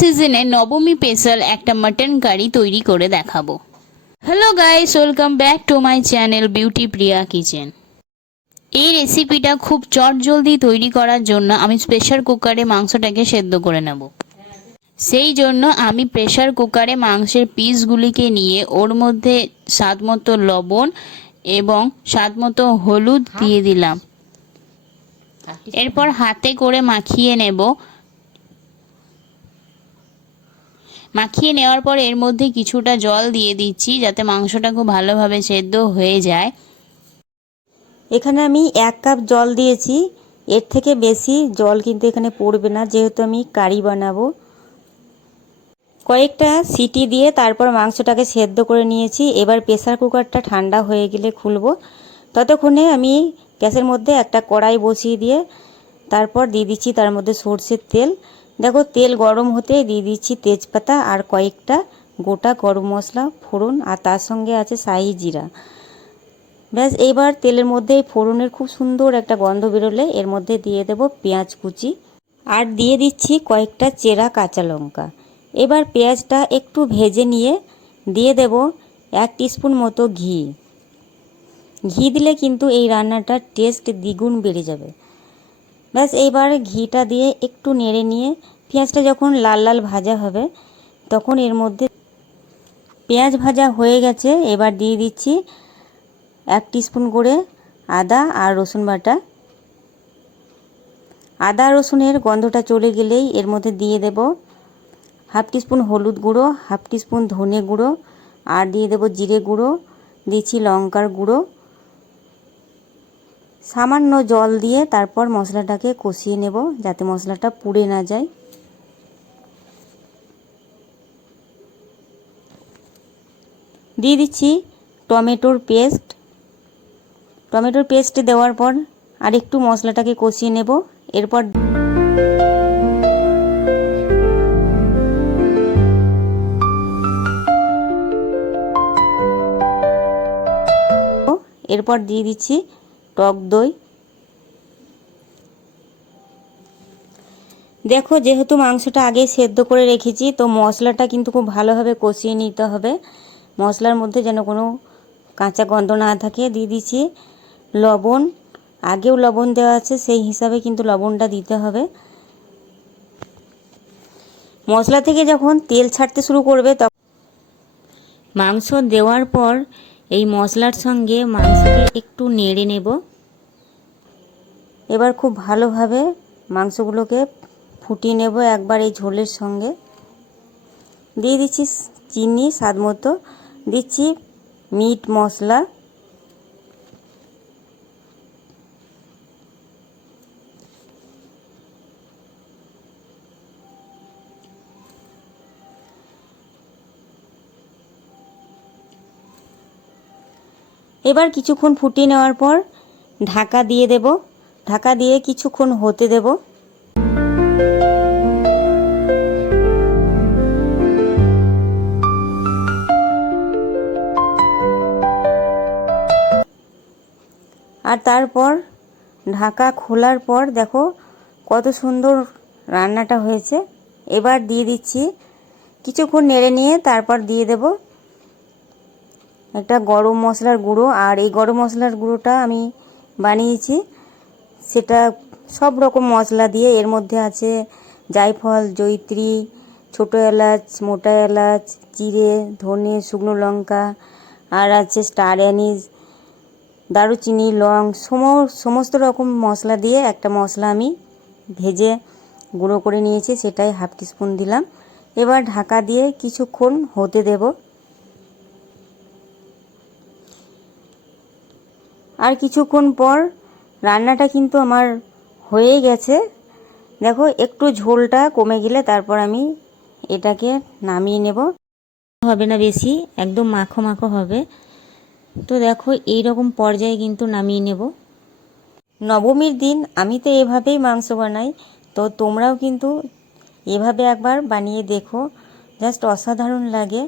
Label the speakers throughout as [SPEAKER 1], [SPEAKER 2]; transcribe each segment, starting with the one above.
[SPEAKER 1] সিজনে নবমী স্পেশাল একটা মাটন কারি তৈরি করে দেখাবো। Hello guys welcome back to my channel beauty Priya kitchen এই রেসিপিটা খুব চট জলদি তৈরি করার জন্য আমি প্রেশার কুকারে মাংসটাকে সেদ্ধ করে নেব। সেই জন্য আমি প্রেশার কুকারে মাংসের পিসগুলিকে নিয়ে ওর মধ্যে স্বাদ মতো লবণ এবং স্বাদ মতো হলুদ দিয়ে দিলাম। এরপর হাতে করে মাখিয়ে নেব মাখিয়ে নেওয়ার পর এর মধ্যে কিছুটা জল দিয়ে দিচ্ছি যাতে মাংসটা খুব ভালোভাবে সেদ্ধ হয়ে যায়।
[SPEAKER 2] এখানে আমি এক কাপ জল দিয়েছি। এর থেকে বেশি জল কিন্তু এখানে পড়বে না, যেহেতু আমি কারি বানাবো। কয়েকটা সিটি দিয়ে তারপর মাংসটাকে সেদ্ধ করে নিয়েছি। এবার প্রেসার কুকারটা ঠান্ডা হয়ে গেলে খুলবো। ততক্ষণে আমি গ্যাসের মধ্যে একটা কড়াই বসিয়ে দিয়ে তারপর দিয়ে দিচ্ছি তার মধ্যে সর্ষের তেল। দেখো, তেল গরম হতে দিয়ে দিচ্ছি তেজপাতা আর কয়েকটা গোটা গরম মশলা, ফোড়ন আর তার সঙ্গে আছে শাহি জিরা। ব্যাস, এইবার তেলের মধ্যে ফোড়নের খুব সুন্দর একটা গন্ধ বেরোলে এর মধ্যে দিয়ে দেব পেঁয়াজ কুচি আর দিয়ে দিচ্ছি কয়েকটা চেরা কাঁচা লঙ্কা। এবার পেঁয়াজটা একটু ভেজে নিয়ে দিয়ে দেব এক স্পুন মতো ঘি। ঘি দিলে কিন্তু এই রান্নাটার টেস্ট দ্বিগুণ বেড়ে যাবে। ব্যাস, এইবার ঘিটা দিয়ে একটু নেড়ে নিয়ে পেঁয়াজটা যখন লাল লাল ভাজা হবে, তখন এর মধ্যে পেঁয়াজ ভাজা হয়ে গেছে, এবার দিয়ে দিচ্ছি এক স্পুন করে আদা আর রসুন বাটা। আদা রসুনের গন্ধটা চলে গেলেই এর মধ্যে দিয়ে দেব হাফ টিস্পুন হলুদ গুঁড়ো, হাফ টিস্পুন ধনে গুঁড়ো, আর দিয়ে দেব জিরে গুঁড়ো, দিচ্ছি লঙ্কার গুঁড়ো। সামান্য জল দিয়ে তারপর মশলাটাকে কষিয়ে নেব যাতে মশলাটা পুড়ে না যায়। দিয়ে দিচ্ছি টমেটোর পেস্ট। টমেটোর পেস্ট দেওয়ার পর আর একটু মশলাটাকে কষিয়ে নেব। এরপর এরপর দিয়ে দিচ্ছি টক দই। দেখো, যেহেতু মাংসটা আগে সেদ্ধ করে রেখেছি, তো মশলাটা কিন্তু খুব ভালোভাবে কষিয়ে নিতে হবে। মশলার মধ্যে যেন কোনো কাঁচা গন্ধ না থাকে, দিয়ে দিচ্ছি লবণ। আগেও লবণ দেওয়া আছে, সেই হিসাবে কিন্তু লবণটা দিতে হবে। মশলা থেকে যখন তেল ছাড়তে শুরু করবে, তখন মাংস দেওয়ার পর এই মশলার সঙ্গে মাংসকে একটু নেড়ে নেব। এবার খুব ভালোভাবে মাংসগুলোকে ফুটিয়ে নেব একবার এই ঝোলের সঙ্গে। দিয়ে দিচ্ছি চিনি, স্বাদ মতো। দিচ্ছি মিট মশলা। এবার কিছুক্ষণ ফুটিয়ে নেওয়ার পর ঢাকা দিয়ে দেব। ঢাকা দিয়ে কিছুক্ষণ হতে দেব। আর তারপর ঢাকা খোলার পর দেখো কত সুন্দর রান্নাটা হয়েছে। এবার দিয়ে দিচ্ছি, কিছুক্ষণ নেড়ে নিয়ে তারপর দিয়ে দেব। একটা গরম মশলার গুঁড়ো, আর এই গরম মশলার গুঁড়োটা আমি বানিয়েছি। সেটা সব রকম মশলা দিয়ে, এর মধ্যে আছে জায়ফল জৈত্রী ছোটো এলাচ, মোটা এলাচ, জিরে, ধনে, শুকনো লঙ্কা, আর আছে স্টার অ্যানিস দারুচিনি, লং, সম, সমস্ত রকম মশলা দিয়ে একটা মশলা আমি ভেজে গুঁড়ো করে নিয়েছি, সেটাই হাফ টিস্পুন দিলাম। এবার ঢাকা দিয়ে কিছুক্ষণ হতে দেব। আর কিছুক্ষণ পর রান্নাটা কিন্তু আমার হয়ে গেছে। দেখো, একটু ঝোলটা কমে গেলে তারপর আমি এটাকে নামিয়ে নেব। হবে না বেশি, একদম মাখো মাখো হবে। তো দেখো এই রকম পর্যায়ে কিন্তু নামিয়ে নেব। নবমীর দিন আমি তো এভাবেই মাংস বানাই, তো তোমরাও কিন্তু এভাবে একবার বানিয়ে দেখো। জাস্ট অসাধারণ লাগে।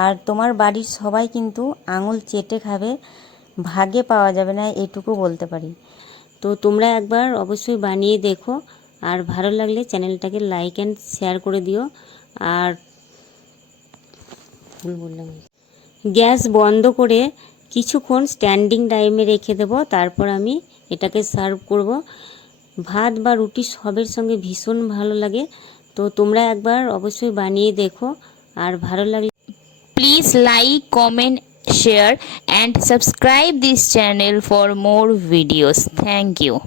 [SPEAKER 2] আর তোমার বাড়ির সবাই কিন্তু আঙুল চেটে খাবে। ভাগে পাওয়া যাবে না এটুকু বলতে পারি। তো তোমরা একবার অবশ্যই বানিয়ে দেখো আর ভালো লাগলে চ্যানেলটাকে লাইক অ্যান্ড শেয়ার করে দিও।
[SPEAKER 3] আর ভুল বললাম। গ্যাস বন্ধ করে কিছুক্ষণ স্ট্যান্ডিং টাইমে রেখে দেবো তারপর আমি এটাকে সার্ভ করব। ভাত বা রুটি সবের সঙ্গে ভীষণ ভালো লাগে। তো তোমরা একবার অবশ্যই বানিয়ে দেখো আর ভালো লাগলে
[SPEAKER 4] please like comment, share and subscribe this channel for more videos. Thank you.